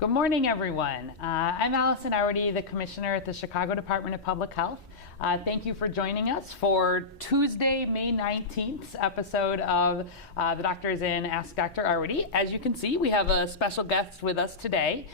Good morning, everyone. I'm Allison Hourdy, the Commissioner at the Chicago Department of Public Health. Thank you for joining us for Tuesday, May 19th episode of The Doctors in Ask Dr. Hourdy. As you can see, we have a special guest with us today.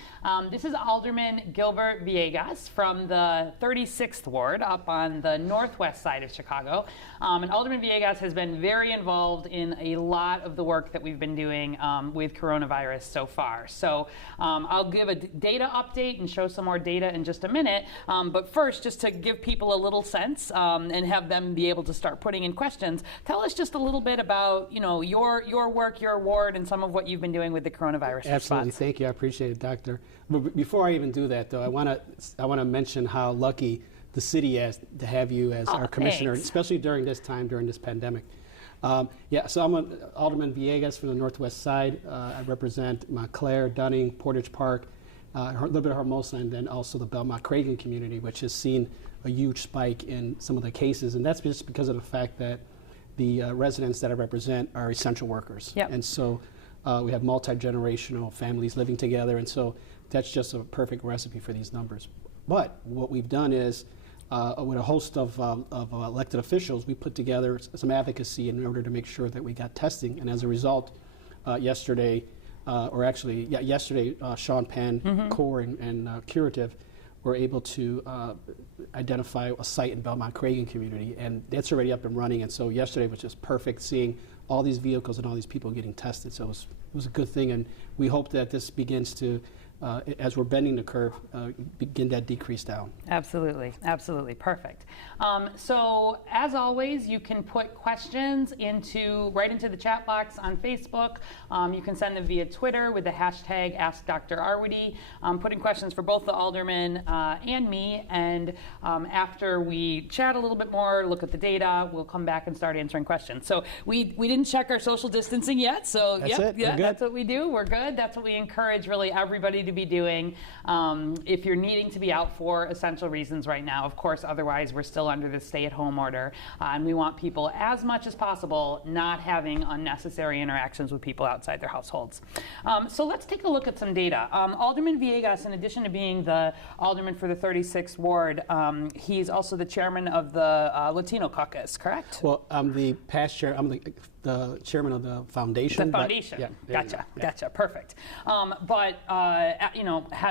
This is Alderman Gilbert Villegas from the 36th Ward up on the northwest side of Chicago. And Alderman Villegas has been very involved in a lot of the work that we've been doing with coronavirus so far. So I'll give a data update and show some more data in just a minute. But first, just to give people a little sense and have them be able to start putting in questions, tell us just a little bit about your work, your ward, and some of what you've been doing with the coronavirus Absolutely, response. thank you. I appreciate it, Doctor. But before I even do that, though, I want to mention how lucky the city is to have you as our commissioner, thanks. especially during this time, during this pandemic. So I'm Alderman Villegas from the northwest side. I represent Montclair, Dunning, Portage Park, a little bit of Hermosa, and then also the Belmont-Cragen community, which has seen a huge spike in some of the cases. And that's just because of the fact that the residents that I represent are essential workers. Yep. And so we have multi-generational families living together, and so that's just a perfect recipe for these numbers. But what we've done is, with a host of elected officials, we put together some advocacy in order to make sure that we got testing. And as a result, yesterday, Sean Penn, CORE, and Curative were able to identify a site in Belmont-Cragen community, and that's already up and running. And so yesterday was just perfect, seeing all these vehicles and all these people getting tested. So it was a good thing, and we hope that this begins to, as we're bending the curve, begin that decrease down. Absolutely, absolutely, perfect. So as always, you can put questions right into the chat box on Facebook. You can send them via Twitter with the hashtag AskDrArwady, putting questions for both the aldermen and me. And after we chat a little bit more, look at the data, we'll come back and start answering questions. So we didn't check our social distancing yet. So that's what we do. We're good. That's what we encourage really everybody to be doing. If you're needing to be out for essential reasons right now, of course, otherwise we're still under the stay-at-home order, and we want people as much as possible not having unnecessary interactions with people outside their households. So let's take a look at some data. Alderman Villegas, in addition to being the alderman for the 36th Ward, he's also the chairman of the Latino Caucus, correct? Well, I'm the past chair. I'm the chairman of the foundation. The foundation. Gotcha. Perfect.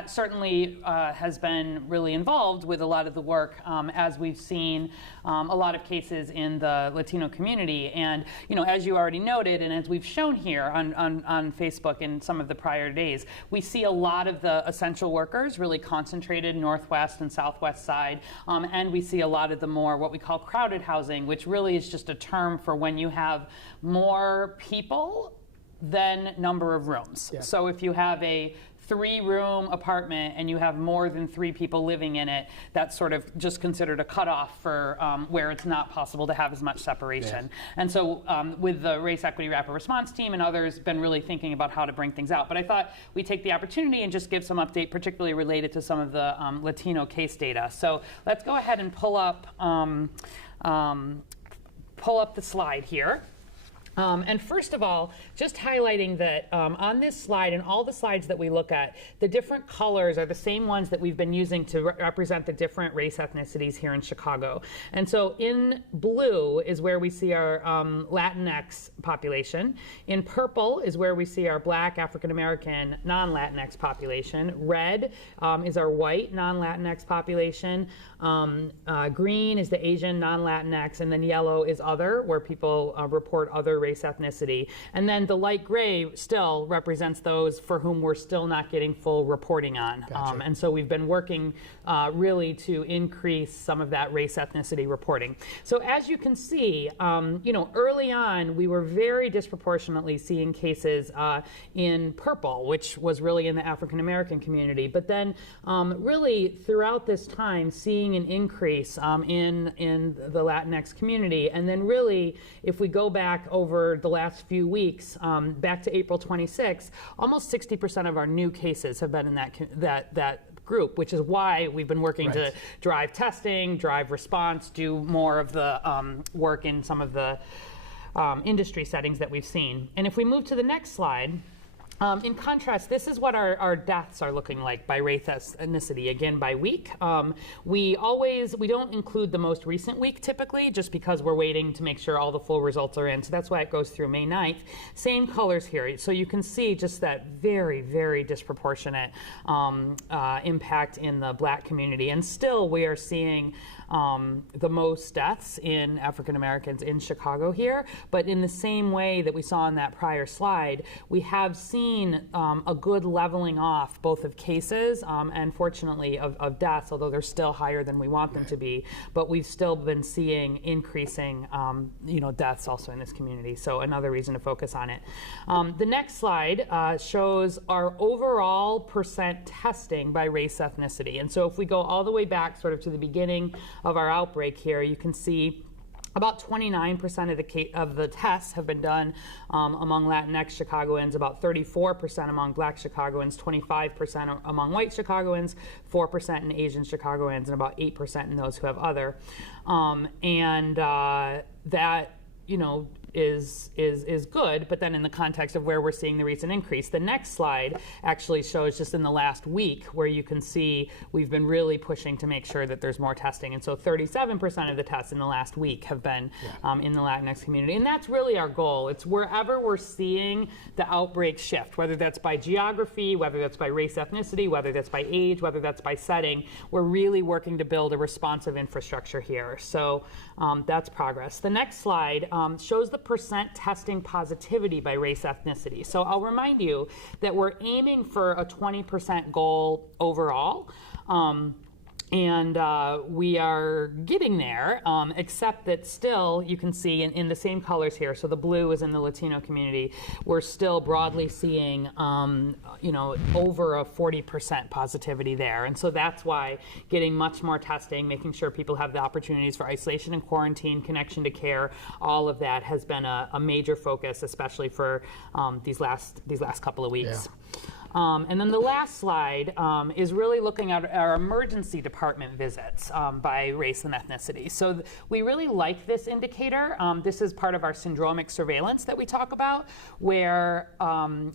Certainly has been really involved with a lot of the work, as we've seen a lot of cases in the Latino community. And as you already noted, and as we've shown here on Facebook in some of the prior days, we see a lot of the essential workers really concentrated northwest and southwest side, and we see a lot of the more what we call crowded housing, which really is just a term for when you have more people than number of rooms. Yeah. So if you have a 3-room apartment and you have more than 3 people living in it, that's sort of just considered a cutoff for where it's not possible to have as much separation. Yeah. And so with the Race Equity Rapid Response Team and others, been really thinking about how to bring things out. But I thought we'd take the opportunity and just give some update, particularly related to some of the Latino case data. So let's go ahead and pull up the slide here. And first of all, just highlighting that on this slide and all the slides that we look at, the different colors are the same ones that we've been using to represent the different race ethnicities here in Chicago. And so in blue is where we see our Latinx population. In purple is where we see our Black, African American, non-Latinx population. Red is our white, non-Latinx population. Green is the Asian, non-Latinx, and then yellow is other, where people report other race ethnicity. And then the light gray still represents those for whom we're still not getting full reporting on. Gotcha. And so we've been working really to increase some of that race ethnicity reporting. So as you can see, early on, we were very disproportionately seeing cases in purple, which was really in the African American community. But then really throughout this time, seeing an increase in the Latinx community. And then really, if we go back over the last few weeks, back to April 26th, almost 60% of our new cases have been in that group, which is why we've been working to drive testing, drive response, do more of the work in some of the industry settings that we've seen. And if we move to the next slide, In contrast, this is what our deaths are looking like by race ethnicity, again by week. We don't include the most recent week typically, just because we're waiting to make sure all the full results are in. So that's why it goes through May 9th. Same colors here. So you can see just that very, very disproportionate impact in the Black community. And still we are seeing the most deaths in African Americans in Chicago here, but in the same way that we saw in that prior slide, we have seen a good leveling off both of cases and fortunately of deaths, although they're still higher than we want them to be, but we've still been seeing increasing deaths also in this community, so another reason to focus on it. The next slide shows our overall percent testing by race ethnicity, and so if we go all the way back sort of to the beginning of our outbreak here, you can see about 29% of the tests have been done among Latinx Chicagoans, about 34% among Black Chicagoans, 25% among white Chicagoans, 4% in Asian Chicagoans, and about 8% in those who have other. That is good, but then in the context of where we're seeing the recent increase. The next slide actually shows just in the last week where you can see we've been really pushing to make sure that there's more testing. And so 37% of the tests in the last week have been in the Latinx community. And that's really our goal. It's wherever we're seeing the outbreak shift, whether that's by geography, whether that's by race ethnicity, whether that's by age, whether that's by setting, we're really working to build a responsive infrastructure here. So that's progress. The next slide shows the percent testing positivity by race ethnicity. So I'll remind you that we're aiming for a 20% goal overall. And we are getting there, except that still you can see in the same colors here, so the blue is in the Latino community, we're still broadly seeing over a 40% positivity there. And so that's why getting much more testing, making sure people have the opportunities for isolation and quarantine, connection to care, all of that has been a major focus, especially for these last couple of weeks. Yeah. And then the last slide is really looking at our emergency department visits by race and ethnicity. So we really like this indicator. This is part of our syndromic surveillance that we talk about, where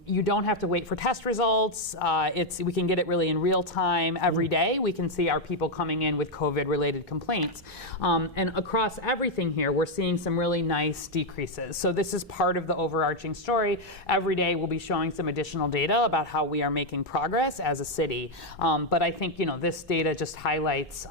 you don't have to wait for test results. We can get it really in real time every day. We can see our people coming in with COVID-related complaints. And across everything here, we're seeing some really nice decreases. So this is part of the overarching story. Every day we'll be showing some additional data about how we are making progress as a city. But I think this data just highlights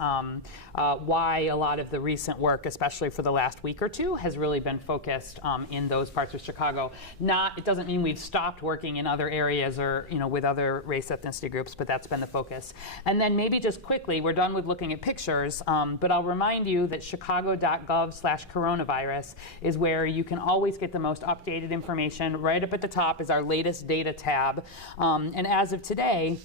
why a lot of the recent work, especially for the last week or two, has really been focused in those parts of Chicago. It doesn't mean we've stopped working in other areas or with other race ethnicity groups, but that's been the focus. And then maybe just quickly, we're done with looking at pictures, but I'll remind you that chicago.gov/coronavirus is where you can always get the most updated information. Right up at the top is our latest data tab. And as of today,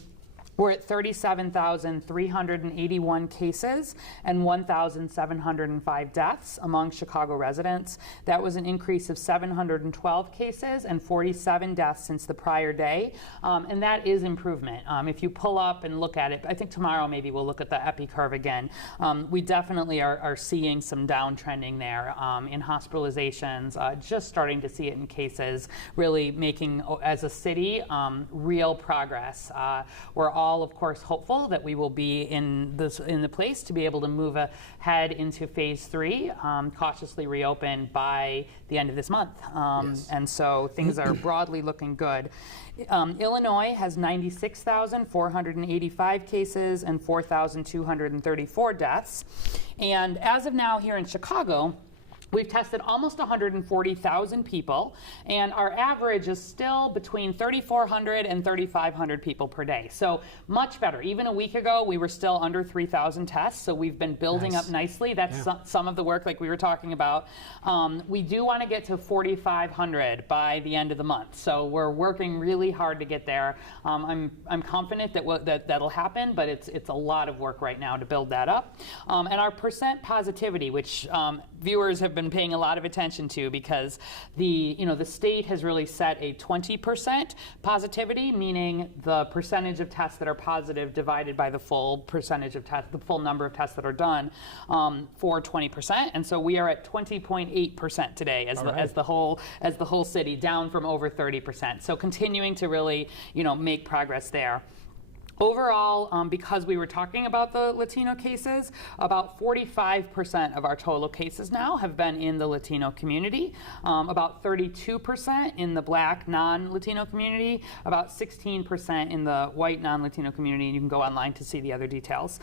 we're at 37,381 cases and 1,705 deaths among Chicago residents. That was an increase of 712 cases and 47 deaths since the prior day. And that is improvement. If you pull up and look at it, I think tomorrow maybe we'll look at the epi curve again. We definitely are seeing some downtrending there in hospitalizations, just starting to see it in cases, really making, as a city, real progress. We're all, of course, hopeful that we will be in the place to be able to move ahead into phase 3, cautiously reopen by the end of this month. Yes. And so things are broadly looking good. Illinois has 96,485 cases and 4,234 deaths. And as of now here in Chicago, we've tested almost 140,000 people, and our average is still between 3,400 and 3,500 people per day. So much better. Even a week ago, we were still under 3,000 tests, so we've been building up nicely. That's some of the work like we were talking about. We do want to get to 4,500 by the end of the month, so we're working really hard to get there. I'm confident that that'll happen, but it's a lot of work right now to build that up. And our percent positivity, which viewers have been paying a lot of attention to, because the state has really set a 20% positivity, meaning the percentage of tests that are positive divided by the full percentage of tests, the full number of tests that are done, for 20%. And so we are at 20.8% today as the whole city, down from over 30%. So continuing to really, make progress there. Overall, because we were talking about the Latino cases, about 45% of our total cases now have been in the Latino community, about 32% in the Black non-Latino community, about 16% in the white non-Latino community, and you can go online to see the other details.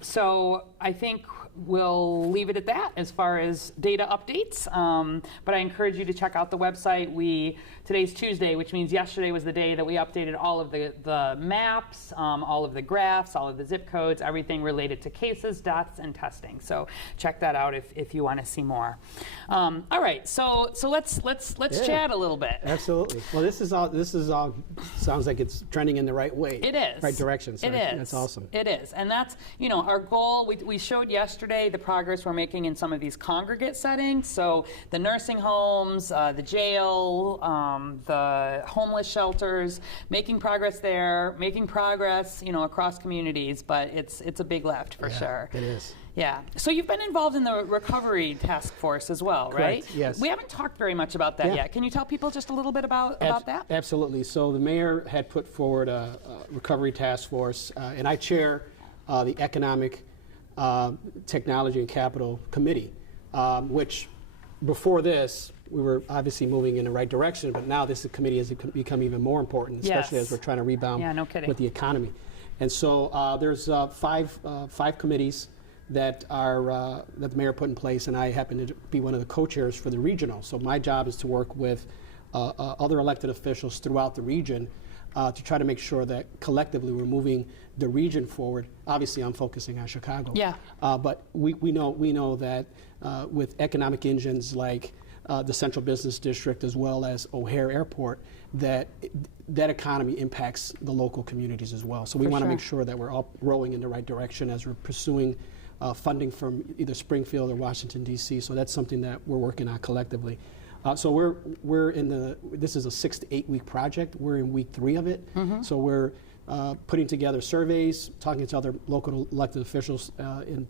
So I think we'll leave it at that as far as data updates, but I encourage you to check out the website. Today's Tuesday, which means yesterday was the day that we updated all of the maps, all of the graphs, all of the zip codes, everything related to cases, deaths, and testing. So check that out if you want to see more. All right, so let's chat a little bit. Absolutely. Well, this is all sounds like it's trending in the right way. It is. Right direction. So it is. That's awesome. It is, and that's our goal. We showed yesterday the progress we're making in some of these congregate settings. So the nursing homes, the jail, the homeless shelters, making progress there, making progress, across communities, but it's a big lift for sure. It is. Yeah. So you've been involved in the recovery task force as well, right? Correct, yes. We haven't talked very much about that yet. Can you tell people just a little bit about that? Absolutely. So the mayor had put forward a recovery task force, and I chair the Economic, Technology, and Capital Committee, which before this, we were obviously moving in the right direction, but now this committee has become even more important, especially as we're trying to rebound with the economy. And so there's five committees that the mayor put in place, and I happen to be one of the co-chairs for the regional. So my job is to work with other elected officials throughout the region to try to make sure that collectively we're moving the region forward. Obviously, I'm focusing on Chicago. Yeah. But we know that with economic engines like the Central Business District as well as O'Hare Airport, that economy impacts the local communities as well. So we want to make sure that we're all rowing in the right direction as we're pursuing funding from either Springfield or Washington, D.C. So that's something that we're working on collectively. So we're in this is a 6 to 8 week project. We're in week 3 of it. Mm-hmm. So we're putting together surveys, talking to other local elected officials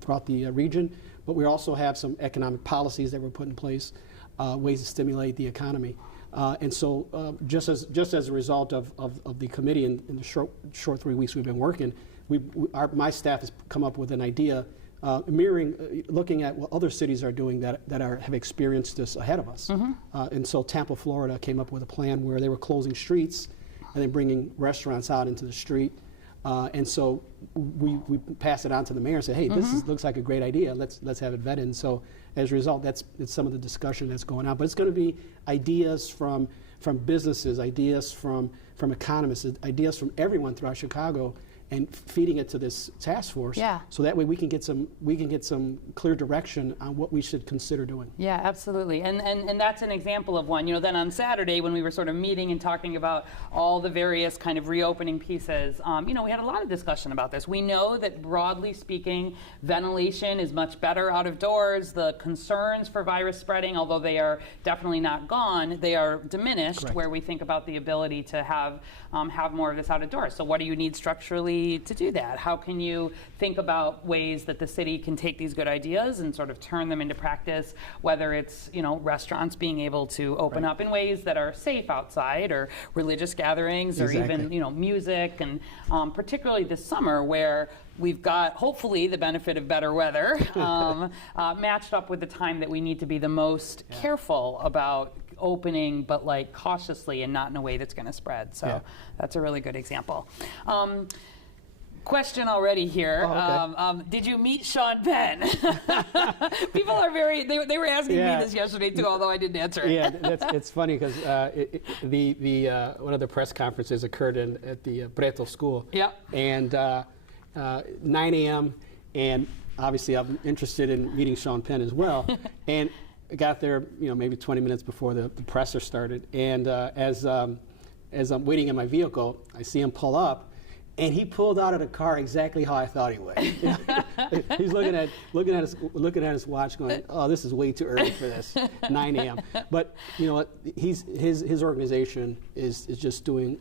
throughout the region. But we also have some economic policies that we're putting in place, ways to stimulate the economy. And so just as a result of the committee in the short 3 weeks we've been working, my staff has come up with an idea mirroring, looking at what other cities are doing that have experienced this ahead of us. Mm-hmm. And so Tampa, Florida came up with a plan where they were closing streets and then bringing restaurants out into the street. And so we passed it on to the mayor and said, hey, this looks like a great idea. Let's have it vetted. And so as a result, it's some of the discussion that's going on. But it's going to be ideas from businesses, ideas from economists, ideas from everyone throughout Chicago, and feeding it to this task force. Yeah. So that way we can get some clear direction on what we should consider doing. Yeah, absolutely. And that's an example of one. Then on Saturday when we were sort of meeting and talking about all the various kind of reopening pieces, we had a lot of discussion about this. We know that broadly speaking, ventilation is much better out of doors. The concerns for virus spreading, although they are definitely not gone, they are diminished. Correct. Where we think about the ability to have more of this out of doors. So what do you need structurally to do that? How can you think about ways that the city can take these good ideas and sort of turn them into practice, whether it's, restaurants being able to open up in ways that are safe outside, or religious gatherings, or even, music, and particularly this summer where we've got, hopefully, the benefit of better weather matched up with the time that we need to be the most careful about opening, but cautiously and not in a way that's going to spread. So that's a really good example. Question already here. Oh, okay. Did you meet Sean Penn? People are they were asking me this yesterday too, although I didn't answer it. Yeah, it's funny because one of the press conferences occurred at the Preto School. Yeah. And 9 a.m. and obviously I'm interested in meeting Sean Penn as well. And I got there, maybe 20 minutes before the presser started. And as I'm waiting in my vehicle, I see him pull up. And he pulled out of the car exactly how I thought he would. He's looking at his watch, going, "Oh, this is way too early for this, 9 a.m." But you know what? His organization is just doing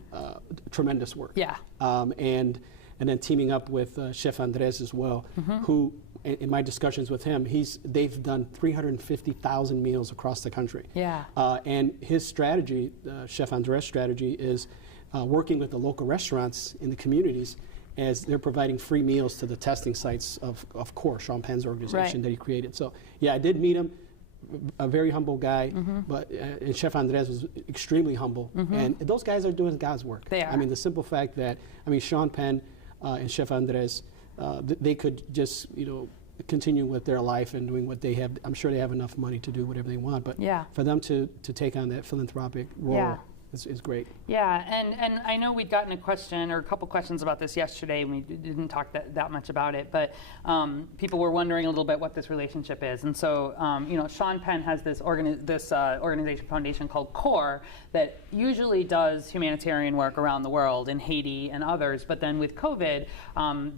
tremendous work. Yeah. And then teaming up with Chef Andres as well, who, in my discussions with him, they've done 350,000 meals across the country. Yeah. And his strategy, Chef Andres' strategy, is working with the local restaurants in the communities as they're providing free meals to the testing sites of CORE, Sean Penn's organization that he created. So yeah, I did meet him, a very humble guy, but and Chef Andres was extremely humble. And those guys are doing God's work. They are. I mean, the simple fact that, Sean Penn and Chef Andres, they could just, continue with their life and doing what they have. I'm sure they have enough money to do whatever they want, but for them to take on that philanthropic role is great. Yeah, and I know we'd gotten a question or a couple questions about this yesterday, and we didn't talk that much about it, but people were wondering a little bit what this relationship is. And so, Sean Penn has this organization foundation called CORE that usually does humanitarian work around the world in Haiti and others, but then with COVID,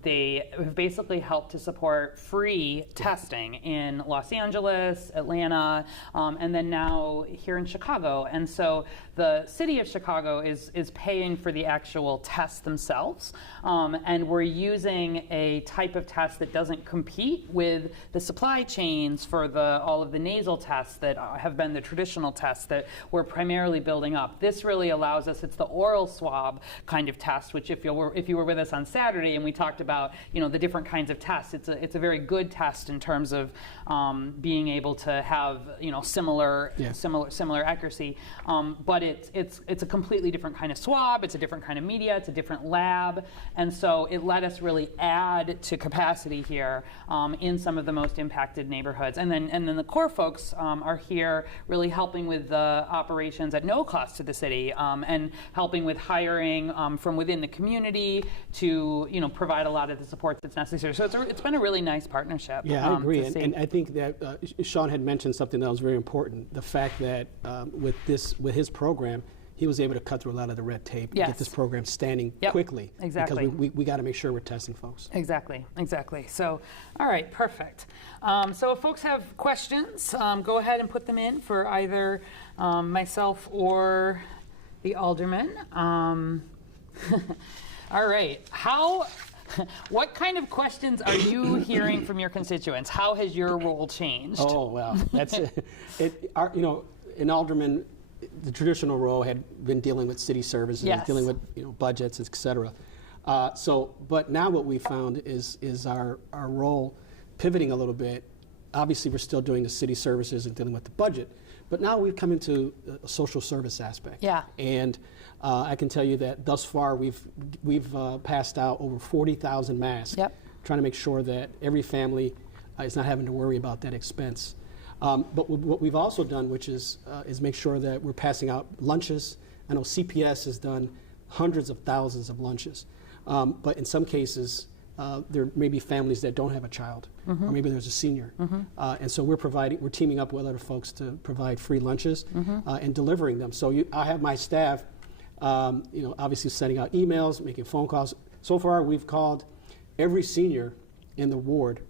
they have basically helped to support free testing in Los Angeles, Atlanta, and then now here in Chicago. And so the city of Chicago is paying for the actual tests themselves, and we're using a type of test that doesn't compete with the supply chains for all of the nasal tests that have been the traditional tests that we're primarily building up. This really allows us, it's the oral swab kind of test, which if you were with us on Saturday and we talked about the different kinds of tests, it's a very good test in terms of being able to have similar accuracy, but it's a completely different kind of swab, it's a different kind of media, it's a different lab, and so it let us really add to capacity here in some of the most impacted neighborhoods. And then the CORE folks are here really helping with the operations at no cost to the city, and helping with hiring from within the community to provide a lot of the support that's necessary. So it's been a really nice partnership. Yeah, I agree, and I think that Sean had mentioned something that was very important, the fact that with his program, he was able to cut through a lot of the red tape and get this program standing quickly. Exactly. Because we got to make sure we're testing folks. Exactly. So, all right, perfect. So if folks have questions, go ahead and put them in for either myself or the alderman. All right. What kind of questions are you hearing from your constituents? How has your role changed? Oh, well, that's it. An alderman, the traditional role had been dealing with city services, dealing with budgets, et cetera. But now what we found is our role pivoting a little bit. Obviously, we're still doing the city services and dealing with the budget, but now we've come into a social service aspect. Yeah. And I can tell you that thus far we've passed out over 40,000 masks, trying to make sure that every family is not having to worry about that expense. But what we've also done, which is make sure that we're passing out lunches. I know CPS has done hundreds of thousands of lunches, but in some cases, there may be families that don't have a child, or maybe there's a senior, and so we're teaming up with other folks to provide free lunches and delivering them. So I have my staff, obviously sending out emails, making phone calls. So far, we've called every senior in the ward.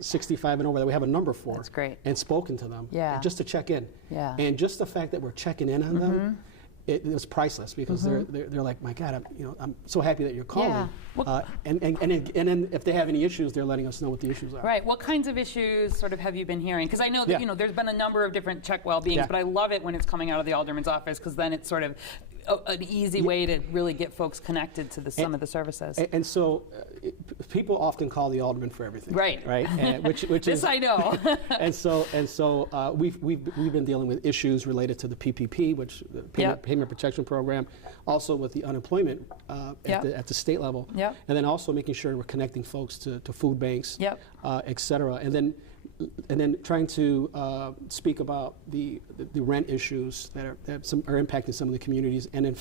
65 and over that we have a number for. That's great. And spoken to them. Yeah. Just to check in. Yeah. And just the fact that we're checking in on them, it was priceless because they're like, my God, I'm so happy that you're calling. Yeah. And then if they have any issues, they're letting us know what the issues are. Right. What kinds of issues sort of have you been hearing? Because I know that there's been a number of different check well-beings, but I love it when it's coming out of the alderman's office because then it's sort of an easy way to really get folks connected to some of the services. And so people often call the alderman for everything. Right. And which this is, I know. and so we've been dealing with issues related to the PPP, which the Payment Protection Program, also with the unemployment at the state level, and then also making sure we're connecting folks to food banks, et cetera, and then trying to speak about the rent issues that are impacting some of the communities, and then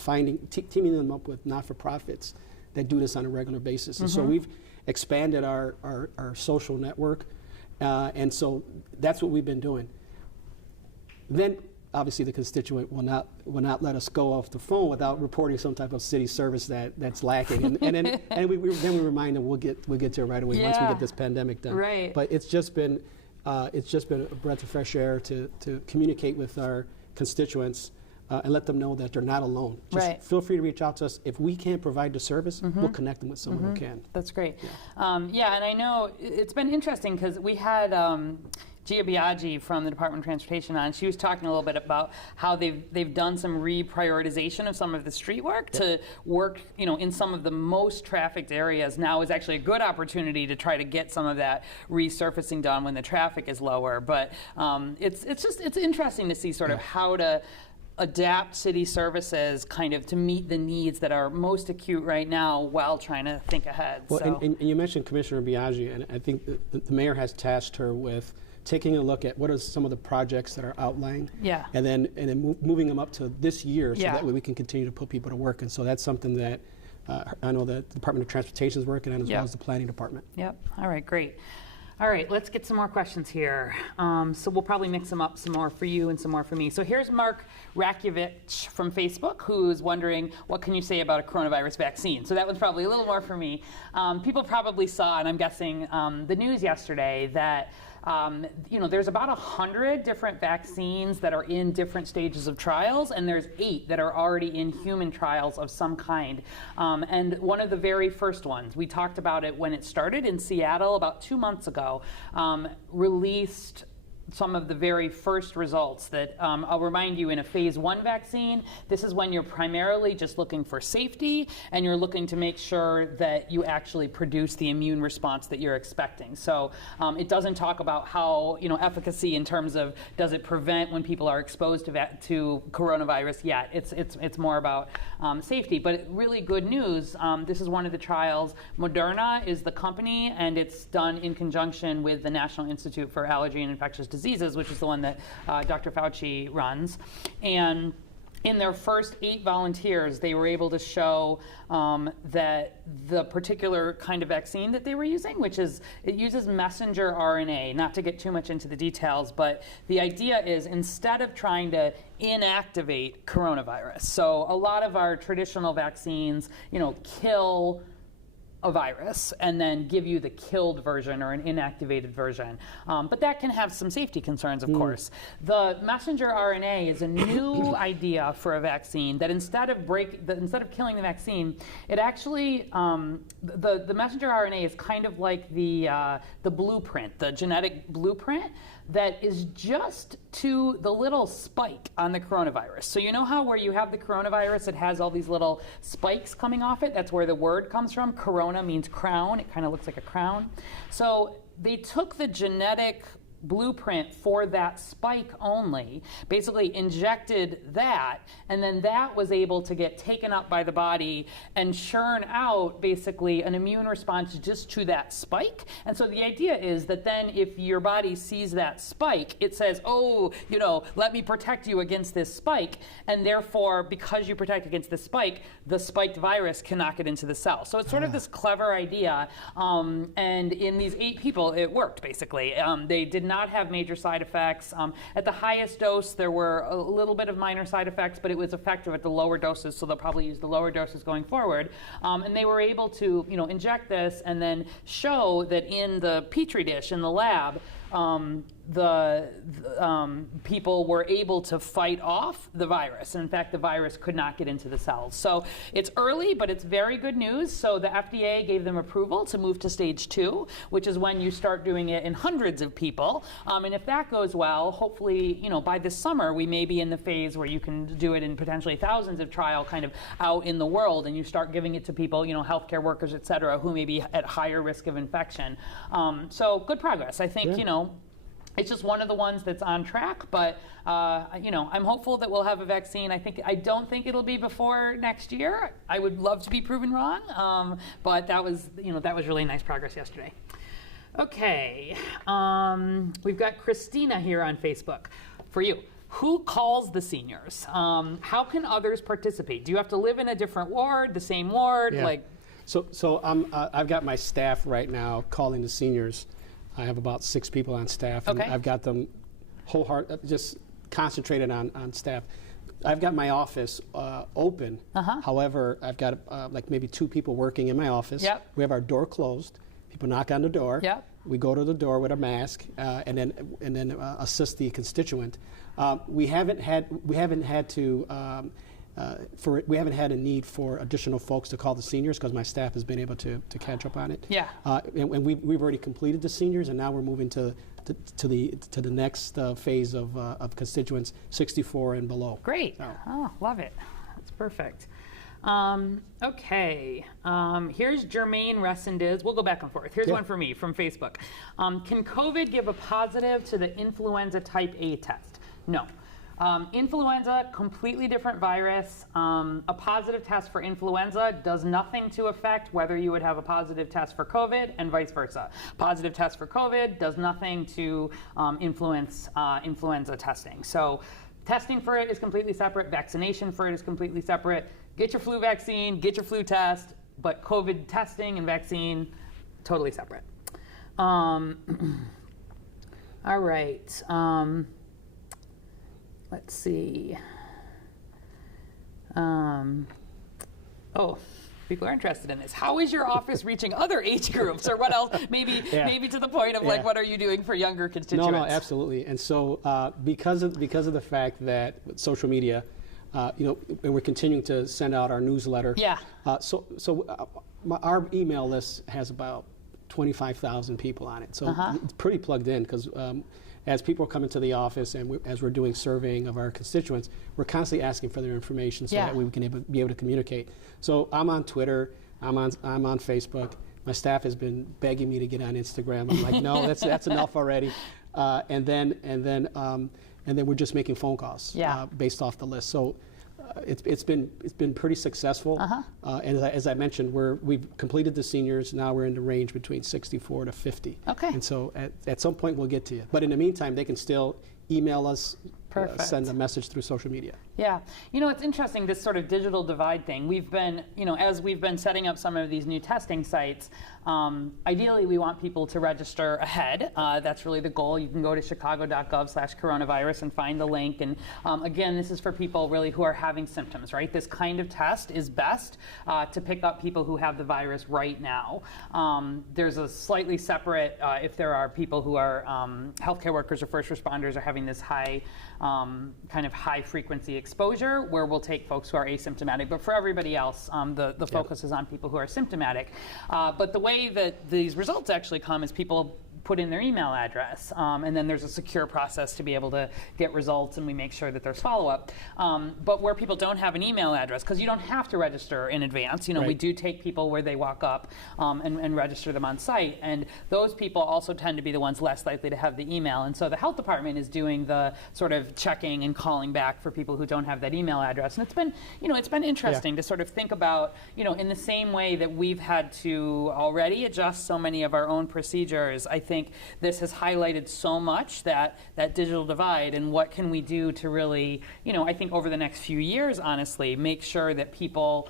teaming them up with not-for-profits that do this on a regular basis. And so we've expanded our social network, and so that's what we've been doing. Then obviously the constituent will not let us go off the phone without reporting some type of city service that's lacking, and we remind them we'll get to it right away once we get this pandemic done. Right. But it's just been a breath of fresh air to communicate with our constituents and let them know that they're not alone. Just feel free to reach out to us. If we can't provide the service, we'll connect them with someone who can. That's great. Yeah, and I know it's been interesting because we had Gia Biaggi from the Department of Transportation on. She was talking a little bit about how they've done some reprioritization of some of the street work to work, in some of the most trafficked areas. Now is actually a good opportunity to try to get some of that resurfacing done when the traffic is lower. But it's interesting to see sort of how to adapt city services kind of to meet the needs that are most acute right now while trying to think ahead. Well, and you mentioned Commissioner Biaggi, and I think the mayor has tasked her with taking a look at what are some of the projects that are outlying, and then moving them up to this year, so that way we can continue to put people to work. And so that's something that I know the Department of Transportation is working on, as well as the Planning Department. Yep. All right. Great. All right, let's get some more questions here. So we'll probably mix them up, some more for you and some more for me. So here's Mark Rakovich from Facebook, who's wondering, what can you say about a coronavirus vaccine? So that one's probably a little more for me. People probably saw, and I'm guessing the news yesterday, that there's about 100 different vaccines that are in different stages of trials, and there's 8 that are already in human trials of some kind. And one of the very first ones, we talked about it when it started in Seattle about 2 months ago, released some of the very first results that I'll remind you, in a phase 1 vaccine, this is when you're primarily just looking for safety and you're looking to make sure that you actually produce the immune response that you're expecting. So it doesn't talk about how, efficacy in terms of does it prevent when people are exposed to coronavirus yet. It's more about safety. But really good news, this is one of the trials. Moderna is the company, and it's done in conjunction with the National Institute for Allergy and Infectious Diseases, which is the one that Dr. Fauci runs. And in their first 8 volunteers, they were able to show that the particular kind of vaccine that they were using, which is, it uses messenger RNA, not to get too much into the details, but the idea is, instead of trying to inactivate coronavirus, so a lot of our traditional vaccines, kill a virus and then give you the killed version or an inactivated version. But that can have some safety concerns, of course. The messenger RNA is a new idea for a vaccine that instead of killing the vaccine, it actually, the messenger RNA is kind of like the blueprint, the genetic blueprint that is just to the little spike on the coronavirus. So you know how where you have the coronavirus, it has all these little spikes coming off it? That's where the word comes from. Corona means crown. It kind of looks like a crown. So they took the genetic blueprint for that spike only, basically injected that, and then that was able to get taken up by the body and churn out basically an immune response just to that spike. And so the idea is that then if your body sees that spike, it says, oh, let me protect you against this spike, and therefore, because you protect against the spike, the spiked virus cannot get into the cell. So it's sort of this clever idea, and in these 8 people, it worked, basically. They did not have major side effects. At the highest dose, there were a little bit of minor side effects, but it was effective at the lower doses, so they'll probably use the lower doses going forward. And they were able to, inject this and then show that in the Petri dish in the lab, the people were able to fight off the virus. And in fact, the virus could not get into the cells. So it's early, but it's very good news. So the FDA gave them approval to move to stage 2, which is when you start doing it in hundreds of people. And if that goes well, hopefully, by this summer, we may be in the phase where you can do it in potentially thousands of trial kind of out in the world, and you start giving it to people, healthcare workers, et cetera, who may be at higher risk of infection. So good progress. I think, it's just one of the ones that's on track, but I'm hopeful that we'll have a vaccine. I don't think it'll be before next year. I would love to be proven wrong, but that was really nice progress yesterday. Okay, we've got Christina here on Facebook. For you, who calls the seniors? How can others participate? Do you have to live in a different ward, the same ward? Yeah. So I've got my staff right now calling the seniors. I have about 6 people on staff, and I've got them just concentrated on staff. I've got my office open. However, I've got like maybe 2 people working in my office. Yep. We have our door closed. People knock on the door. Yep. We go to the door with a mask and then assist the constituent. We haven't had a need for additional folks to call the seniors because my staff has been able to catch up on it. Yeah. And we've already completed the seniors, and now we're moving to the next phase of constituents 64 and below. Great. Oh, love it. That's perfect. Okay. Here's Jermaine Resendez. We'll go back and forth. Here's one for me from Facebook. Can COVID give a positive to the influenza type A test? No. Influenza, completely different virus. A positive test for influenza does nothing to affect whether you would have a positive test for COVID and vice versa. Positive test for COVID does nothing to influence influenza testing. So testing for it is completely separate. Vaccination for it is completely separate. Get your flu vaccine, get your flu test, but COVID testing and vaccine, totally separate. All right. Let's see. Oh, people are interested in this. How is your office reaching other age groups, or what else? Maybe to the point of like, what are you doing for younger constituents? No, absolutely. And so because of the fact that social media, and we're continuing to send out our newsletter. Yeah. Our email list has about 25,000 people on it, so it's pretty plugged in because. As people come into the office and as we're doing surveying of our constituents, we're constantly asking for their information so that we can be able to communicate. So I'm on Twitter, I'm on Facebook. My staff has been begging me to get on Instagram. I'm like, no, that's enough already. And then we're just making phone calls based off the list. So it's been pretty successful. And as I mentioned, we've completed the seniors. Now we're in the range between 64 to 50. Okay. And so at some point we'll get to you. But in the meantime, they can still email us, send a message through social media. Yeah. It's interesting, this sort of digital divide thing. We've been, as we've been setting up some of these new testing sites, ideally we want people to register ahead. That's really the goal. You can go to chicago.gov/coronavirus and find the link. And again, this is for people really who are having symptoms, right? This kind of test is best to pick up people who have the virus right now. There's a slightly separate, if there are people who are healthcare workers or first responders are having this high, kind of high frequency exposure, where we'll take folks who are asymptomatic. But for everybody else, the focus is on people who are symptomatic. But the way that these results actually come is people put in their email address, and then there's a secure process to be able to get results, and we make sure that there's follow-up. But where people don't have an email address, because you don't have to register in advance, we do take people where they walk up and register them on site, and those people also tend to be the ones less likely to have the email. And so the health department is doing the sort of checking and calling back for people who don't have that email address. And it's been interesting to sort of think about, in the same way that we've had to already adjust so many of our own procedures. I think this has highlighted so much that digital divide, and what can we do to really, I think over the next few years, honestly, make sure that people,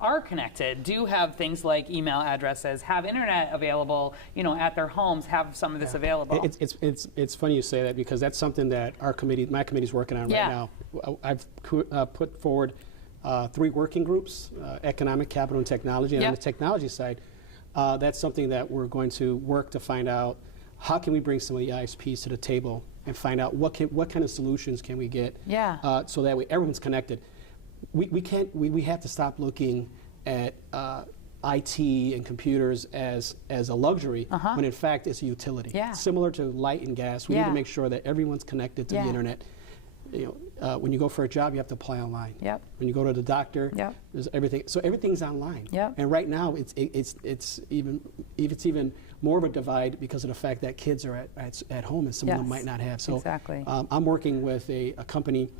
are connected, do have things like email addresses, have internet available, at their homes, have some of this available. It's funny you say that, because that's something that my committee's working on right now. I've put forward 3 working groups, economic, capital, and technology. And on the technology side, that's something that we're going to work to find out how can we bring some of the ISPs to the table and find out what kind of solutions can we get so that way everyone's connected. We have to stop looking at IT and computers as a luxury when in fact it's a utility. Similar to light and gas, we need to make sure that everyone's connected to the internet. When you go for a job, you have to apply online. When you go to the doctor, there's everything. So everything's online. And right now, it's even more of a divide because of the fact that kids are at home and some of them might not have. So I'm working with a company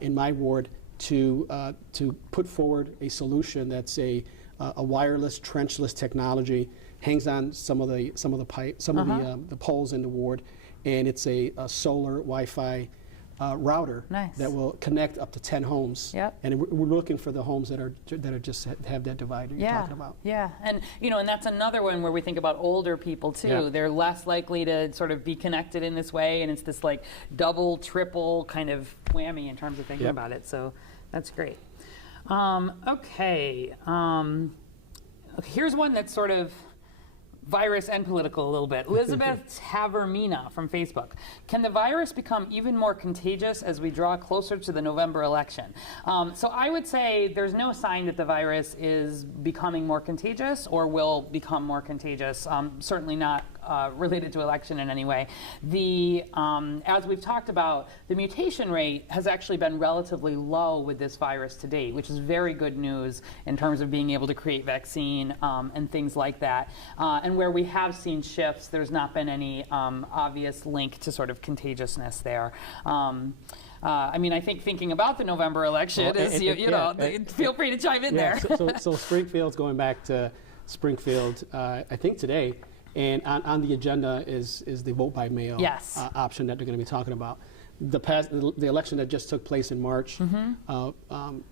in my ward to put forward a solution that's a wireless trenchless technology, hangs on some of the poles in the ward, and it's a solar Wi-Fi router Nice. that will connect up to 10 homes. Yep. And we're looking for the homes that are just have that divide that you're talking about. Yeah, and and that's another one where we think about older people too. Yeah. They're less likely to sort of be connected in this way, and it's this like double, triple kind of whammy in terms of thinking Yep. about it. So that's great. Okay, here's one that's sort of virus and political a little bit. Elizabeth Tavermina from Facebook. Can the virus become even more contagious as we draw closer to the November election? So I would say there's no sign that the virus is becoming more contagious or will become more contagious. Certainly not related to election in any way. As we've talked about, the mutation rate has actually been relatively low with this virus to date, which is very good news in terms of being able to create vaccine and things like that. And where we have seen shifts, there's not been any obvious link to sort of contagiousness there. I mean, I think thinking about the November election feel free to chime in there. So Springfield's going back to Springfield, I think today. And on the agenda is the vote by mail Yes. option that they're going to be talking about. The election that just took place in March,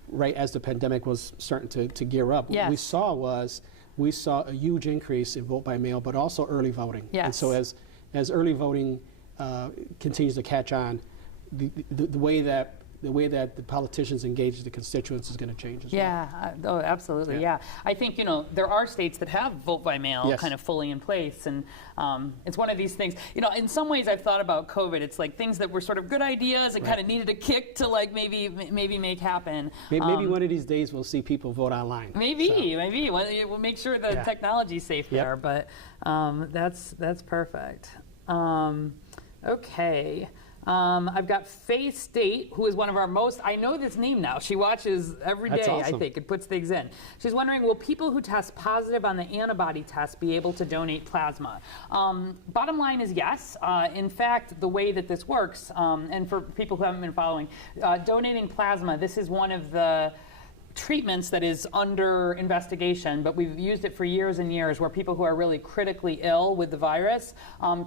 right as the pandemic was starting to gear up, Yes. what we saw a huge increase in vote by mail, but also early voting. Yes. And so as early voting continues to catch on, the way that the politicians engage the constituents is going to change as well. Yeah, oh, absolutely, yeah. I think, there are states that have vote by mail Yes. kind of fully in place, and it's one of these things, in some ways I've thought about COVID, it's like things that were sort of good ideas and kind of needed a kick to like maybe make happen. Maybe one of these days we'll see people vote online. Maybe. We'll make sure the technology's safe there, but that's perfect. Okay. I've got Faye State, who is one of our most, I know this name now. She watches every day, That's awesome. I think. It puts things in. She's wondering, will people who test positive on the antibody test be able to donate plasma? Bottom line is yes. In fact, the way that this works, and for people who haven't been following, donating plasma, this is one of the treatments that is under investigation, but we've used it for years and years, where people who are really critically ill with the virus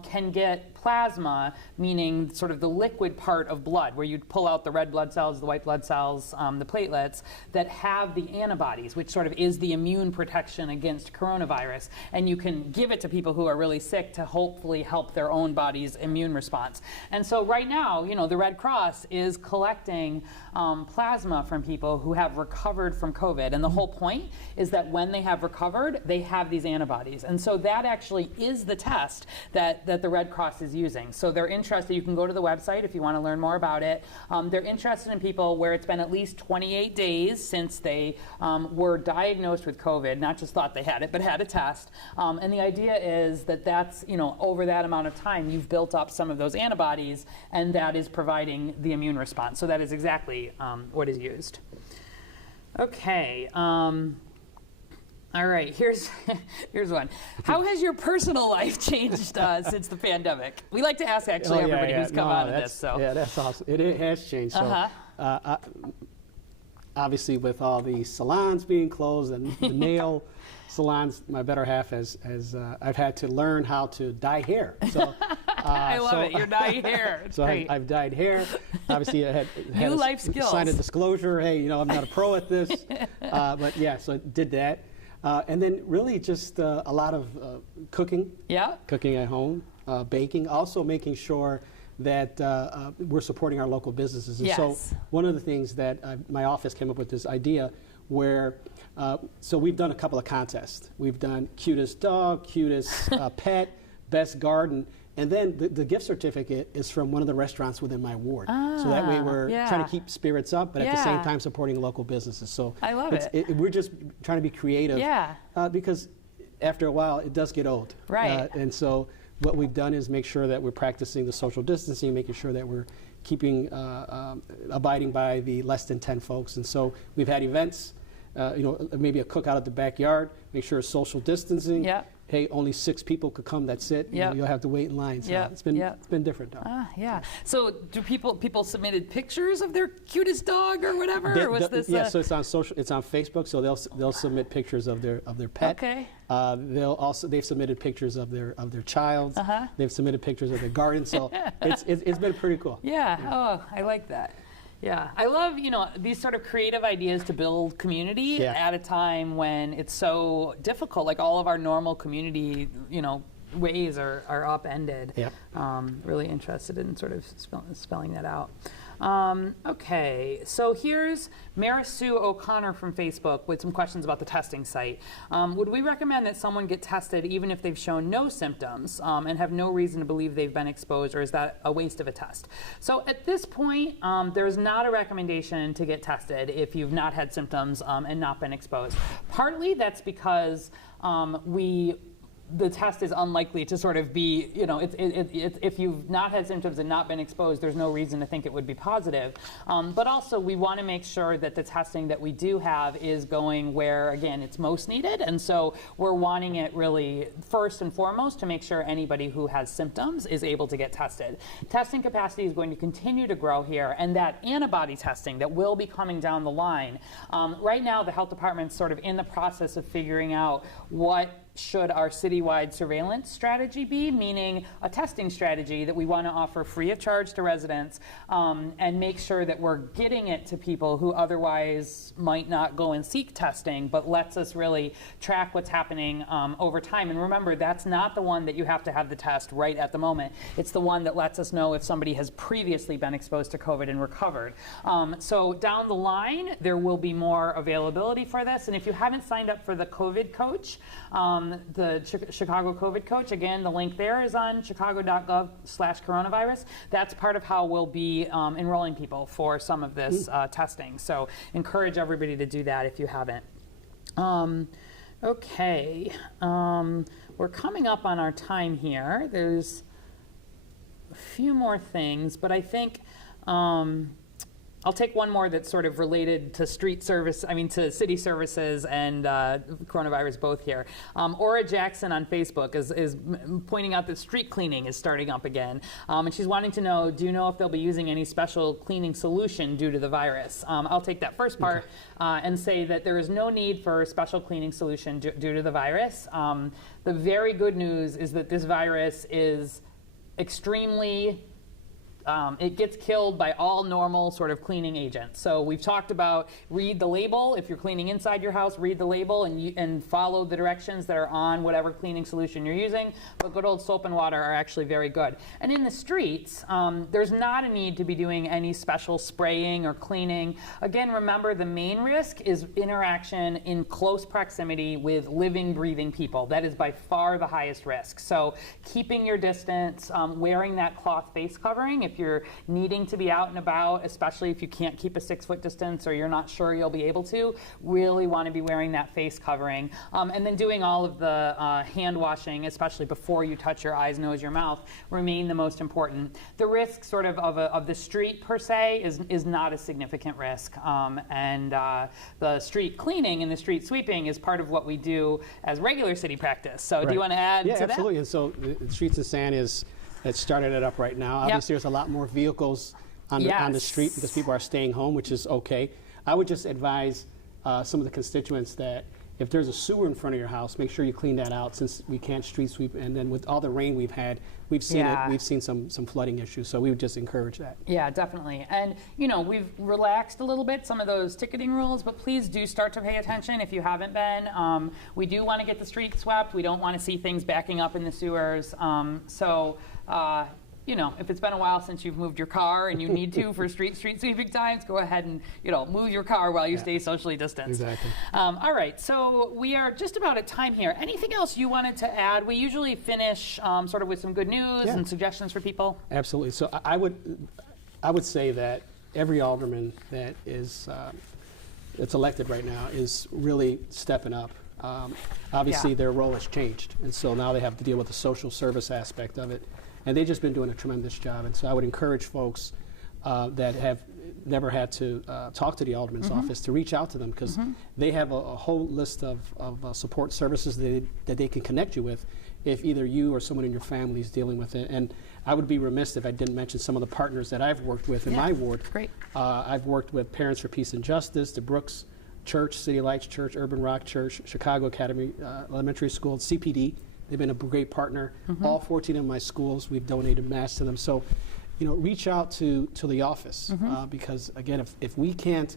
can get plasma, meaning sort of the liquid part of blood, where you'd pull out the red blood cells, the white blood cells, the platelets that have the antibodies, which sort of is the immune protection against coronavirus. And you can give it to people who are really sick to hopefully help their own body's immune response. And so right now, the Red Cross is collecting plasma from people who have recovered from COVID. And the whole point is that when they have recovered, they have these antibodies. And so that actually is the test that the Red Cross is using. So they're interested, you can go to the website if you want to learn more about it. They're interested in people where it's been at least 28 days since they were diagnosed with COVID, not just thought they had it, but had a test. And the idea is that that's, over that amount of time, you've built up some of those antibodies, and that is providing the immune response. So that is exactly what is used. Okay. All right. Here's one. How has your personal life changed since the pandemic? We like to ask actually everybody who's come out of this. So yeah, that's awesome. It has changed. So, obviously, with all the salons being closed and the nail salons, my better half has I've had to learn how to dye hair. So I love it. You're dyeing hair. It's so great. I've dyed hair. Obviously, I had New life skills. Signed a disclosure. Hey, I'm not a pro at this. But yeah, so I did that. And then really just a lot of cooking. Yeah. Cooking at home, baking, also making sure that we're supporting our local businesses. And so one of the things that my office came up with this idea where, so we've done a couple of contests. We've done cutest dog, cutest pet, best garden. And then the gift certificate is from one of the restaurants within my ward. So that way we're trying to keep spirits up, but at the same time supporting local businesses. So I love we're just trying to be creative. Because after a while, it does get old. Right. And so what we've done is make sure that we're practicing the social distancing, making sure that we're keeping, abiding by the less than 10 folks. And so we've had events maybe a cookout at the backyard, make sure it's social distancing. Yeah. Hey, only 6 people could come, that's it. Yeah. You'll have to wait in line. So Yeah. it's been different though. Yeah. So do people submitted pictures of their cutest dog or whatever? Or was this? Yeah, so it's on Facebook, so they'll submit pictures of their pet. Okay. They've submitted pictures of their child. Uh-huh. They've submitted pictures of their garden. So it's been pretty cool. Yeah. Oh, I like that. Yeah, I love, these sort of creative ideas to build community at a time when it's so difficult. Like all of our normal community, ways are upended. Yeah. Really interested in sort of spelling that out. Okay, so here's Marisue O'Connor from Facebook with some questions about the testing site. Would we recommend that someone get tested even if they've shown no symptoms and have no reason to believe they've been exposed, or is that a waste of a test? So at this point, there's not a recommendation to get tested if you've not had symptoms and not been exposed. Partly that's because the test is unlikely to sort of be, if you've not had symptoms and not been exposed, there's no reason to think it would be positive. But also, we want to make sure that the testing that we do have is going where, again, it's most needed. And so we're wanting it really, first and foremost, to make sure anybody who has symptoms is able to get tested. Testing capacity is going to continue to grow here, and that antibody testing that will be coming down the line. Right now, the health department's sort of in the process of figuring out what should our citywide surveillance strategy be, meaning a testing strategy that we want to offer free of charge to residents and make sure that we're getting it to people who otherwise might not go and seek testing, but lets us really track what's happening over time. And remember, that's not the one that you have to have the test right at the moment. It's the one that lets us know if somebody has previously been exposed to COVID and recovered. So down the line, there will be more availability for this. And if you haven't signed up for the COVID coach, the Chicago COVID coach, again, the link there is on chicago.gov/coronavirus. That's part of how we'll be enrolling people for some of this testing. So encourage everybody to do that if you haven't. Okay, we're coming up on our time here. There's a few more things, but I think I'll take one more that's sort of related to to city services and coronavirus both here. Aura Jackson on Facebook is pointing out that street cleaning is starting up again. And she's wanting to know, do you know if they'll be using any special cleaning solution due to the virus? I'll take that first part and say that there is no need for a special cleaning solution due to the virus. The very good news is that this virus is extremely it gets killed by all normal sort of cleaning agents. So we've talked about read the label. If you're cleaning inside your house, read the label and follow the directions that are on whatever cleaning solution you're using. But good old soap and water are actually very good. And in the streets, there's not a need to be doing any special spraying or cleaning. Again, remember the main risk is interaction in close proximity with living, breathing people. That is by far the highest risk. So keeping your distance, wearing that cloth face covering if you're needing to be out and about, especially if you can't keep a 6-foot distance or you're not sure you'll be able to, really want to be wearing that face covering. And then doing all of the hand washing, especially before you touch your eyes, nose, your mouth, remain the most important. The risk sort of the street per se is not a significant risk. And the street cleaning and the street sweeping is part of what we do as regular city practice. So do you want to add to that? Yeah, absolutely. And so the Streets of San it's started it up right now. Obviously, there's a lot more vehicles on the street because people are staying home, which is okay. I would just advise some of the constituents that if there's a sewer in front of your house, make sure you clean that out since we can't street sweep. And then with all the rain we've had, we've seen some flooding issues. So we would just encourage that. Yeah, definitely. And we've relaxed a little bit some of those ticketing rules, but please do start to pay attention if you haven't been. We do want to get the streets swept. We don't want to see things backing up in the sewers. If it's been a while since you've moved your car and you need to for street sweeping times, go ahead and move your car while you stay socially distanced. Exactly. All right, so we are just about at time here. Anything else you wanted to add? We usually finish sort of with some good news and suggestions for people. Absolutely. So I would say that every alderman that is that's elected right now is really stepping up. Obviously, their role has changed, and so now they have to deal with the social service aspect of it. And they've just been doing a tremendous job. And so I would encourage folks that have never had to talk to the alderman's office, to reach out to them, because they have a whole list of support services that they can connect you with if either you or someone in your family is dealing with it. And I would be remiss if I didn't mention some of the partners that I've worked with in my ward. Great. I've worked with Parents for Peace and Justice, the Brooks Church, City Lights Church, Urban Rock Church, Chicago Academy Elementary School, CPD. They've been a great partner. All 14 of my schools, we've donated masks to them. So, you know, reach out to the office because, again, if we can't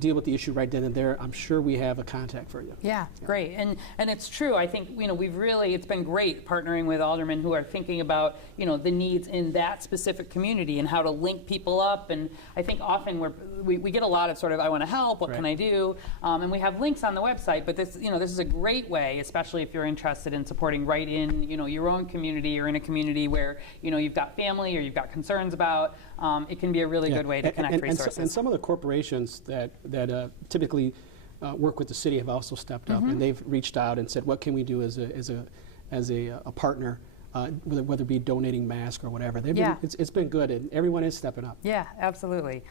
deal with the issue right then and there, I'm sure we have a contact for you. Yeah, great. And it's true. I think, you know, it's been great partnering with aldermen who are thinking about, you know, the needs in that specific community and how to link people up. And I think often we get a lot of sort of, I want to help, what can I do? And we have links on the website, but this is a great way, especially if you're interested in supporting right in, you know, your own community or in a community where, you know, you've got family or you've got concerns about. It can be a really good way to connect resources. And some of the corporations that typically work with the city have also stepped up, and they've reached out and said, what can we do as a partner, whether it be donating masks or whatever. It's been good, and everyone is stepping up. Yeah, absolutely.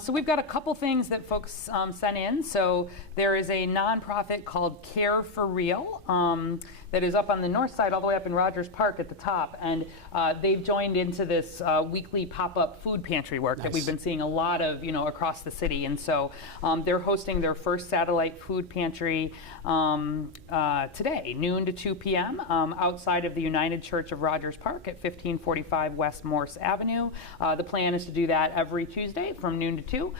So we've got a couple things that folks sent in. So there is a nonprofit called Care for Real that is up on the north side all the way up in Rogers Park at the top, and they've joined into this weekly pop-up food pantry work that we've been seeing a lot of, you know, across the city. And so they're hosting their first satellite food pantry today, noon to 2 p.m. Outside of the United Church of Rogers Park at 1545 West Morse Avenue. The plan is to do that every Tuesday from noon to 2,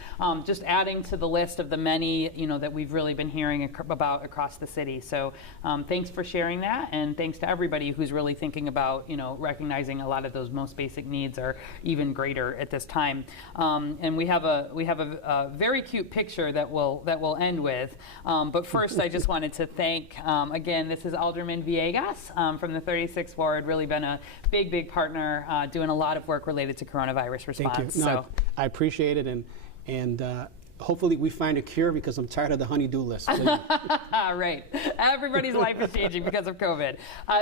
just adding to the list of the many, you know, that we've really been hearing about across the city. So thanks for sharing that, and thanks to everybody who's really thinking about, you know, recognizing a lot of those most basic needs are even greater at this time. And we have a very cute picture that we'll end with. But first, I just wanted to thank again. This is Alderman Villegas from the 36th Ward. Really been a big partner, doing a lot of work related to coronavirus response. Thank you. No, I appreciate it, and hopefully we find a cure, because I'm tired of the honey-do list. Right. Everybody's life is changing because of COVID.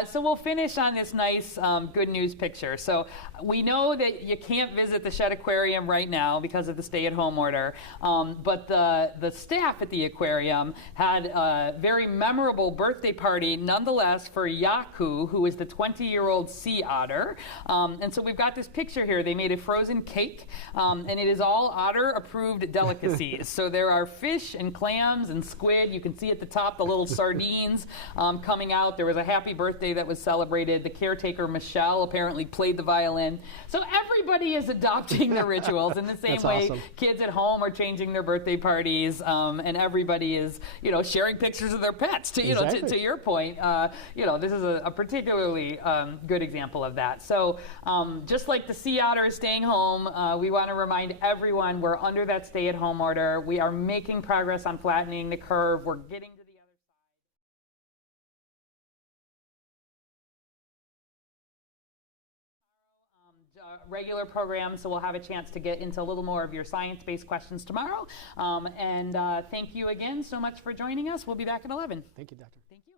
So we'll finish on this nice good news picture. So we know that you can't visit the Shedd Aquarium right now because of the stay-at-home order, but the staff at the aquarium had a very memorable birthday party nonetheless for Yaku, who is the 20-year-old sea otter. And so we've got this picture here. They made a frozen cake, and it is all otter-approved delicacies. So there are fish and clams and squid. You can see at the top the little sardines coming out. There was a happy birthday that was celebrated. The caretaker, Michelle, apparently played the violin. So everybody is adopting the rituals in the same way. Awesome. Kids at home are changing their birthday parties, and everybody is, you know, sharing pictures of their pets. To, you know, to your point, you know, this is a particularly good example of that. So just like the sea otter is staying home, we want to remind everyone we're under that stay-at-home order. We are making progress on flattening the curve. We're getting to the other side. Regular program, so we'll have a chance to get into a little more of your science-based questions tomorrow. And thank you again so much for joining us. We'll be back at 11. Thank you, Doctor. Thank you.